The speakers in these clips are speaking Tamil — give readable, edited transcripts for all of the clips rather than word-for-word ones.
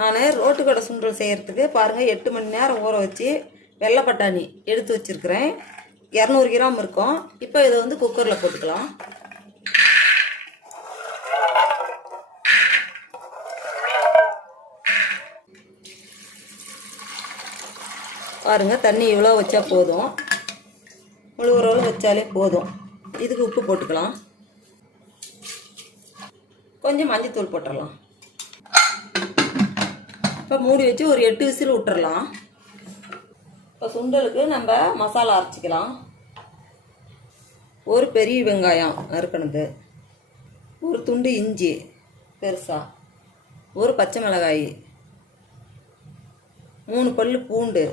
நான் ரோட்டுக்கடை சுண்டல் செய்கிறதுக்கு பாருங்கள் 8 மணி நேரம் ஊற வச்சு வெள்ளை பட்டாணி எடுத்து வச்சுருக்கிறேன். 200 கிராம் இருக்கும். இப்போ இதை வந்து குக்கரில் போட்டுக்கலாம். பாருங்கள், தண்ணி இவ்வளோ வச்சா போதும், முழுவரவு வச்சாலே போதும். இதுக்கு உப்பு போட்டுக்கலாம். கொஞ்சம் மஞ்சத்தூள் போட்டுடலாம். இப்போ மூடி வச்சு ஒரு 8 விசில் விட்டுறலாம். இப்போ சுண்டலுக்கு நம்ம மசாலா அரைச்சிக்கலாம். ஒரு பெரிய வெங்காயம் நறுக்கணுது, ஒரு துண்டு இஞ்சி பெருசாக, ஒரு பச்சை மிளகாய், 3 பல் பூண்டு,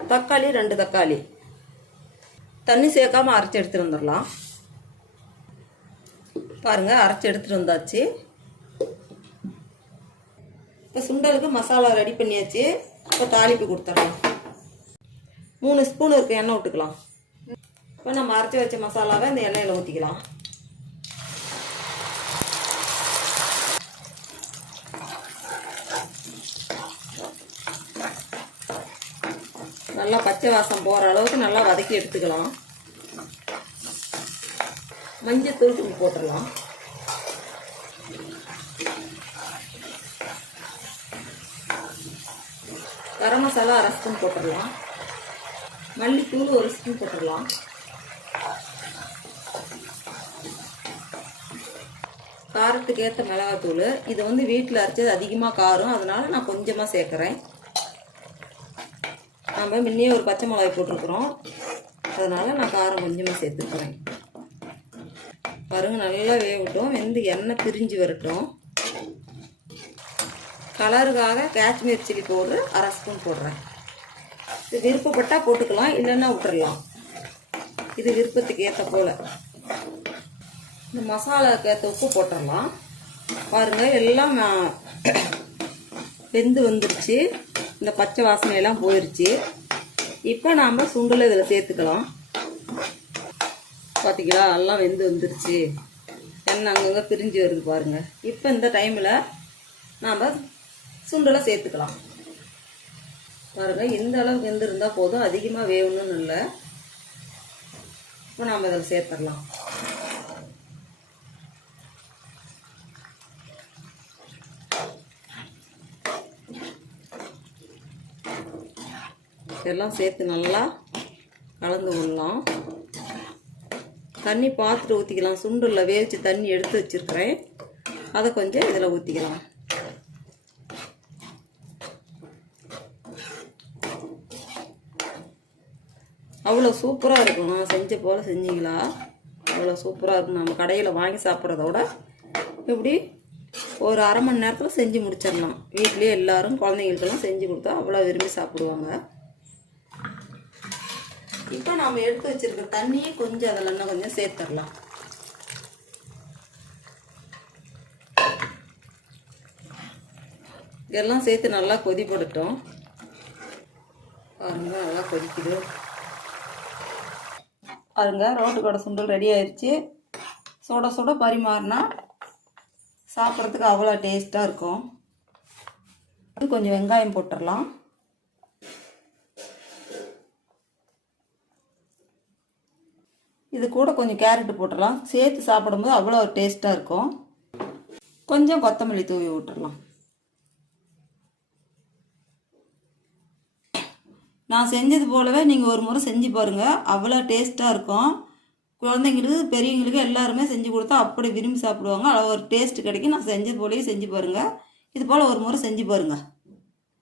தக்காளி 2 தக்காளி. தண்ணி சேர்க்காமல் அரைச்சி எடுத்துகிட்டு வந்துடலாம். பாருங்கள், அரைச்சி எடுத்துகிட்டு வந்தாச்சு. இப்போ சுண்டலுக்கு மசாலா ரெடி பண்ணியாச்சு. இப்போ தாளிப்பு கொடுத்துடலாம். 3 ஸ்பூன் இருக்குது எண்ணெய் விட்டுக்கலாம். இப்போ நம்ம அரைச்சி வச்ச மசாலாவை இந்த எண்ணெயில் ஊற்றிக்கலாம். நல்லா பச்சை வாசம் போகிற அளவுக்கு நல்லா வதக்கி எடுத்துக்கலாம். மஞ்சத்தூள் கொஞ்சம் போட்டுடலாம். கரம் மசாலா 1/2 ஸ்பூன் போட்டுடலாம். மல்லித்தூள் 1 ஸ்பூன் போட்டுடலாம். காரத்துக்கு ஏற்ற மிளகாத்தூள். இது வந்து வீட்டில் அரைச்சது அதிகமாக காரம், அதனால் நான் கொஞ்சமாக சேர்க்குறேன். நம்ம முன்னே ஒரு பச்சை மிளகாய் போட்டிருக்கிறோம், அதனால் நான் காரம் கொஞ்சமாக சேர்த்துக்கிறேன். பாருங்கள், நல்லா வேகட்டும், வெந்து எண்ணெய் பிரிஞ்சு வரட்டும். கலருக்காக காஷ்மீர் சில்லி பவுடர் 1/2 ஸ்பூன் போடுறேன். இது விருப்பப்பட்டால் போட்டுக்கலாம், இல்லைன்னா விட்டுறலாம். இது விருப்பத்துக்கு ஏற்ற போல். இந்த மசாலாவுக்கு ஏற்ற உப்பு போட்டுடலாம். பாருங்கள், எல்லாம் வெந்து வந்துருச்சு. இந்த பச்சை வாசனையெல்லாம் போயிடுச்சு. இப்போ நாம் சுண்டலை இதில் சேர்த்துக்கலாம். பார்த்தீங்களா, எல்லாம் வெந்து வந்துருச்சு, எண்ணெய் அங்கங்கே பிரிஞ்சு வருது பாருங்கள். இப்போ இந்த டைமில் நாம் சுண்டலை சேர்த்துக்கலாம். பாருங்கள், இந்த அளவுக்கு வெந்து இருந்தால் போதும், அதிகமாக வேகணும்னு இல்லை. இப்போ நாம் இதில் சேர்த்துடலாம். எல்லாம் சேர்த்து நல்லா கலந்து விடலாம். தண்ணி பார்த்துட்டு ஊற்றிக்கலாம். சுண்டலில் வேவிச்சு தண்ணி எடுத்து வச்சுருக்கிறேன், அதை கொஞ்சம் இதில் ஊற்றிக்கலாம். அவ்வளோ சூப்பராக இருக்கும். நான் செஞ்ச போல் செஞ்சீங்களா, அவ்வளோ சூப்பராக இருக்கும். நம்ம கடையில் வாங்கி சாப்பிட்றதோட இப்படி ஒரு 1/2 மணி நேரத்தில் செஞ்சு முடிச்சிடலாம். வீட்லேயே எல்லோரும் குழந்தைங்களுக்கெல்லாம் செஞ்சு கொடுத்தா அவ்வளோ விரும்பி சாப்பிடுவாங்க. இப்போ நாம் எடுத்து வச்சுருக்க தண்ணியை கொஞ்சம் அதில் இன்னும் கொஞ்சம் சேர்த்துடலாம். இதெல்லாம் சேர்த்து நல்லா கொதிப்படட்டும். பாருங்க, நல்லா கொதிக்குது. பாருங்க, ரோட்டுக்கடை சுண்டல் ரெடி ஆயிடுச்சு. சுட சுட பரிமாறினா சாப்பிட்றதுக்கு அவ்வளோ டேஸ்ட்டாக இருக்கும். கொஞ்சம் வெங்காயம் போட்டுடலாம். இது கூட கொஞ்சம் கேரட் போட்டுடலாம். சேர்த்து சாப்பிடும்போது அவ்வளோ டேஸ்ட்டாக இருக்கும். கொஞ்சம் கொத்தமல்லி தூவி விட்டுடலாம். நான் செஞ்சது போலவே நீங்கள் ஒரு முறை செஞ்சு பாருங்கள், அவ்வளோ டேஸ்ட்டாக இருக்கும். குழந்தைங்களுக்கு பெரியவங்களுக்கு எல்லாருமே செஞ்சு கொடுத்தா அப்படி விரும்பி சாப்பிடுவாங்க. அவ்வளோ ஒரு டேஸ்ட் கிடைக்கும். நான் செஞ்சது போலவே செஞ்சு பாருங்கள். இது போல் ஒரு முறை செஞ்சு பாருங்கள்.